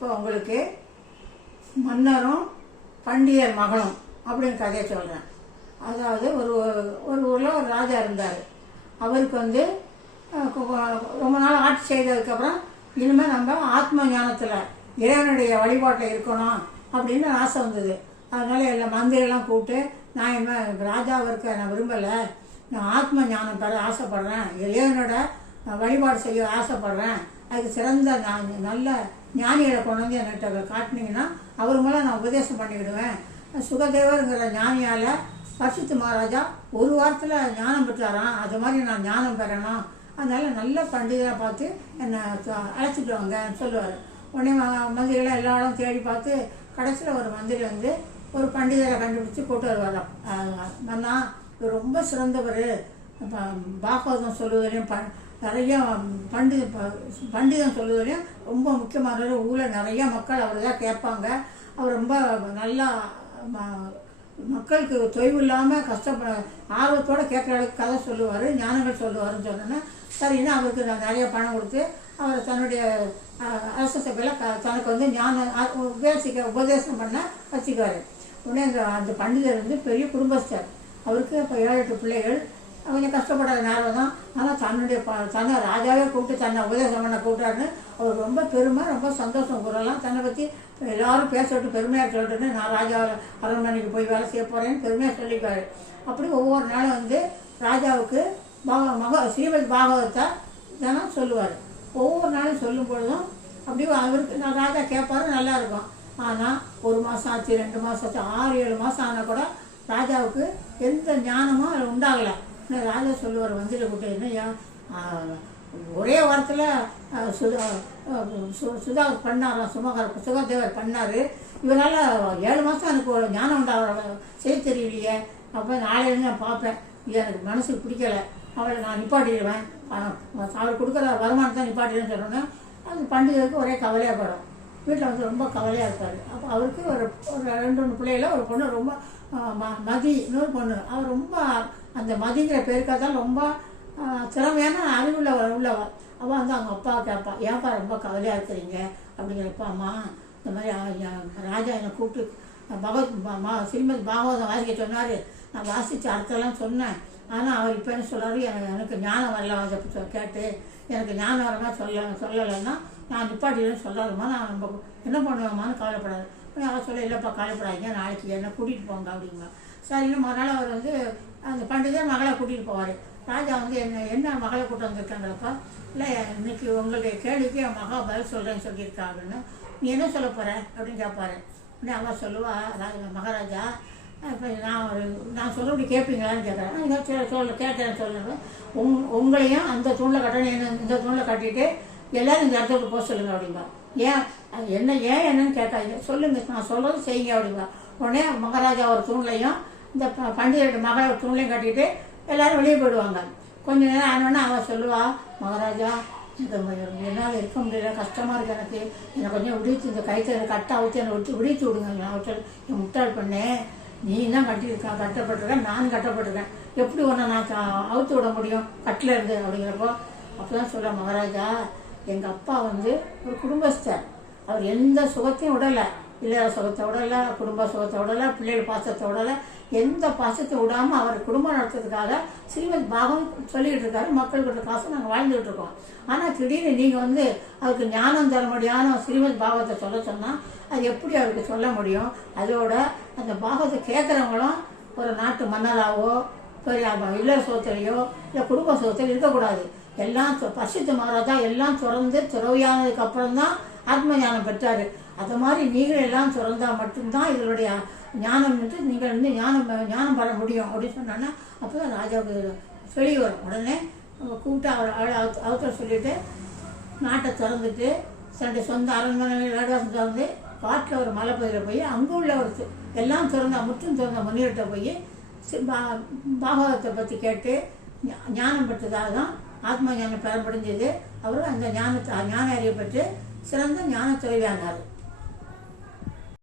இப்போ உங்களுக்கு மன்னரும் பண்டிய மகனும் அப்படின்னு கதையை சொல்கிறேன் அதாவது ஒரு ஒரு ஊரில் ஒரு ராஜா இருந்தார். அவருக்கு வந்து ரொம்ப நாள் ஆட்சி செய்ததுக்கப்புறம் இனிமேல் நம்ம ஆத்ம ஞானத்தில் இறைவனுடைய வழிபாட்டில் இருக்கணும் அப்படின்னு ஆசை வந்தது. அதனால் எல்லா மந்திரிலாம் கூப்பிட்டு நான் என்ன ராஜாவிற்கு இருக்க நான் விரும்பலை. நான் ஆத்ம ஞானம் பெற ஆசைப்படுறேன். இறைவனோட வழிபாடு செய்ய ஆசைப்படுறேன். அதுக்கு சிறந்த நல்ல ஞானிகளை கொண்டு வந்து என்கிட்ட காட்டினீங்கன்னா அவர் மூலம் நான் உபதேசம் பண்ணிவிடுவேன். சுகதேவருங்கிற ஞானியால் பரிசுத்து மகாராஜா ஒரு வாரத்தில் ஞானம் பெற்றாராம். அது மாதிரி நான் ஞானம் பெறணும். அதனால் நல்ல பண்டிதரை பார்த்து என்னை அழைச்சிட்டு வாங்க சொல்லுவார். உடனே மந்திரிகளை எல்லா இடம் தேடி பார்த்து கடைசியில் ஒரு மந்திரி வந்து ஒரு பண்டிதரை கண்டுபிடிச்சி கூட்டு வருவாராம். அஹ் மன்னா இவர் ரொம்ப சிறந்தவர். பாகவதம் சொல்லுவதையும் ப நிறையா பண்டித பண்டிதம் சொல்லுவதையும் ரொம்ப முக்கியமானவர் ஊரில் நிறைய மக்கள் அவர் தான் கேட்பாங்க. அவர் ரொம்ப நல்லா ம- மக்களுக்கு தொய்வு இல்லாமல் கஷ்டப்பட ஆர்வத்தோடு கேட்குற அளவுக்கு கதை சொல்லுவார் ஞானங்கள் சொல்லுவாருன்னு சொன்னோன்னா சரின்னு அவருக்கு நான் நிறைய பணம் கொடுத்து அவர் தன்னுடைய அரசு சபையில் க தனக்கு வந்து ஞானம் உபதேசிக்க உபதேசம் பண்ண வச்சுக்குவார். உடனே அந்த அந்த பண்டிதர் வந்து பெரிய குடும்பஸ்தர். அவருக்கு இப்போ ஏழு எட்டு பிள்ளைகள். கொஞ்சம் கஷ்டப்படாத நேரம் தான். ஆனால் தன்னுடைய ப தன்னை ராஜாவே கூப்பிட்டு தன்னை உபதேசம் பண்ண கூப்பிட்டாருன்னு அவர் ரொம்ப பெருமை ரொம்ப சந்தோஷம். கூறலாம் தன்னை பற்றி எல்லாரும் பேசட்டு பெருமையாக சொல்லிட்டுன்னு நான் ராஜா அரண்மனைக்கு போய் வேலை செய்ய போகிறேன்னு பெருமையாக சொல்லிப்பாரு. அப்படி ஒவ்வொரு நாளும் வந்து ராஜாவுக்கு பாக மக ஸ்ரீமத் பாகவத்தை தினம் சொல்லுவார். ஒவ்வொரு நாளும் சொல்லும் பொழுதும் அப்படியே அவருக்கு நான் ராஜா கேட்பாரு நல்லா இருக்கும். ஆனால் ஒரு மாதம் ஆச்சு ரெண்டு மாதம் ஆச்சு ஆறு ஏழு மாதம் ஆனால் கூட ராஜாவுக்கு எந்த ஞானமும் அதில் உண்டாகலை. இன்னும் ராஜா சொல்லுவார் வந்திர கூட்டம் என்ன ஒரே வாரத்தில் சுதா சு- சுதா பண்ணாராம் சுமகர் சுகதேவர் பண்ணார். இவரால் ஏழு மாதம் எனக்கு ஒரு ஞானம் உண்டாகிற செய்ய தெரியலையே. அப்போ நாளையிலேருந்து நான் பார்ப்பேன். இது எனக்கு மனசுக்கு பிடிக்கல. அவளை நான் நிப்பாட்டிடுவேன். அவர் கொடுக்குற வருமானத்தை நிப்பாட்டிடுவேன்னு சொன்னோன்னே அது பண்டிகைக்கு ஒரே கவலையாக படும் வீட்டில் வந்து ரொம்ப கவலையாக இருக்கார். அப்போ அவருக்கு ஒரு ஒரு ரெண்டு மூணு பிள்ளைகள ஒரு பொண்ணு ரொம்ப ம மதி இன்னொரு பொண்ணு. அவர் ரொம்ப அந்த மதிங்கிற பேருக்காக தான் ரொம்ப திறமையான அறிவுள்ளவர் உள்ளவர் அவள் வந்து அவங்க அப்பா கேட்பா ஏன்ப்பா ரொம்ப கவலையாக இருக்கிறீங்க? அப்படிங்கிறப்ப அம்மா இந்த மாதிரி ராஜா என்னை கூப்பிட்டு பகவத் ப- மா ஸ்ரீமத் பாகவதம் வாசிக்க சொன்னார். நான் வாசித்து அர்த்தம்லாம் சொன்னேன். ஆனால் அவர் இப்போ என்ன சொல்றாரு? எனக்கு எனக்கு ஞானம் வரல. கேட்டு எனக்கு ஞானம் வரமா சொல்ல சொல்லலைன்னா நான் நிப்பாட்டிடுன்னு சொல்லாதம்மா நான் நம்ம என்ன பண்ணுவேம்மான்னு கவலைப்படாது. உடனே அவர் சொல்ல இல்லைப்பா கவலைப்படாதீங்க நாளைக்கு என்ன கூட்டிகிட்டு போங்க அப்படிங்க சரின்னு மறுநாள் அவர் வந்து அந்த பண்டிதர் மகளை கூட்டிகிட்டு போவார். ராஜா வந்து என்ன என்ன மகளை கூட்டம் வந்திருக்காங்களப்பா? இல்லை இன்னைக்கு உங்களுடைய கேள்விக்கு என் மகா பதில் சொல்கிறேன்னு சொல்லியிருக்காங்கன்னு நீ என்ன சொல்ல போகிற அப்படின்னு கேட்பாரு உடனே அவள் சொல்லுவா ராஜா மகாராஜா இப்போ நான் ஒரு நான் சொல்லுபடி கேட்பீங்களான்னு கேட்குறேன் இதை சொல்ல சொல்ல கேட்குறேன் சொல்லுங்கள் உங் உங்களையும் அந்த தூணில் கட்டணும் என்ன இந்த தூணில் கட்டிட்டு எல்லோரும் இந்த இடத்துக்கு போக சொல்லுங்கள் அப்படிம்பா. ஏன்? அது என்ன ஏன் என்னன்னு கேட்டாங்க சொல்லுங்க நான் சொல்கிறது செய்யுங்க அப்படிம்பா. உடனே மகாராஜா ஒரு தூண்லையும் இந்த ப- பண்டிகையோட மகளை ஒரு தூண்லையும் கட்டிட்டு எல்லோரும் வெளியே போயிடுவாங்க. கொஞ்ச நேரம் ஆனோடனே அவன் சொல்லுவா மகாராஜா இந்த என்னால் இருக்க முடியல கஷ்டமாக இருக்கு எனக்கு. என்னை கொஞ்சம் விடிச்சு இந்த கைத்தை கட்ட அவுத்து என்னை விட்டு விடிச்சு விடுங்க நான் என் முட்டாள் பண்ணேன் நீ தான் கட்டியிருக்கா கட்டப்பட்டிருக்கேன் நான் கட்டப்பட்டிருக்கேன். எப்படி உன்னை நான் அவுத்து விட முடியும்? கட்டில் இருந்து அப்படிங்கிறப்போ அப்போ தான் சொல்ல மகாராஜா எங்கள் அப்பா வந்து ஒரு குடும்பஸ்தர். அவர் எந்த சுகத்தையும் விடலை. இல்லற சுகத்தை விடலை குடும்ப சுகத்தை விடலை பிள்ளைகள் பாசத்தை விடலை எந்த பாசத்தை விடாமல் அவர் குடும்பம் நடத்துறதுக்காக ஸ்ரீமத் பாகம் சொல்லிக்கிட்டு இருக்காரு மக்கள்கிட்ட காசு நாங்கள் வாழ்ந்துகிட்டு இருக்கோம். ஆனால் திடீர்னு நீங்கள் வந்து அவருக்கு ஞானம் தர முடியாத ஸ்ரீமத் பாகவத்தை சொல்ல சொன்னால் அது எப்படி அவருக்கு சொல்ல முடியும்? அதோட அந்த பாகத்தை கேட்குறவங்களும் ஒரு நாட்டு மன்னராகவோ பெரிய இல்லற சுகத்திலையோ இல்லை குடும்ப சுகத்திலையோ இருக்கக்கூடாது. எல்லாம் பசித்து பரிசுத்த எல்லாம் திறந்து துறவியானதுக்கு அப்புறம் தான் ஆத்ம ஞானம் பெற்றார். அது மாதிரி நீங்கள் எல்லாம் துறந்தா மட்டும்தான் இதனுடைய ஞானம் வந்து நீங்கள் வந்து ஞானம் ஞானம் பண்ண முடியும் அப்படின்னு சொன்னோன்னா அப்போ தான் ராஜாவுக்கு சொல்லி வரும். உடனே அவங்க கூப்பிட்டு அவர் அவளை சொல்லிட்டு நாட்டை திறந்துட்டு தன்னுடைய சொந்த அரண்மனை வேடவாசம் திறந்து காட்டில் ஒரு மலை பகுதியில் போய் அங்கே உள்ள ஒரு எல்லாம் திறந்த முற்றும் திறந்த முனிவர்கிட்ட போய் பாகவதத்தை பற்றி கேட்டு ஞானம் பெற்றதாக தான் ஆத்ம ஞானம் பெறப்படைஞ்சது அவர் அந்த ஞானத்தை ஞான அறியப்பட்டு சிறந்த ஞான துறைவியானார்.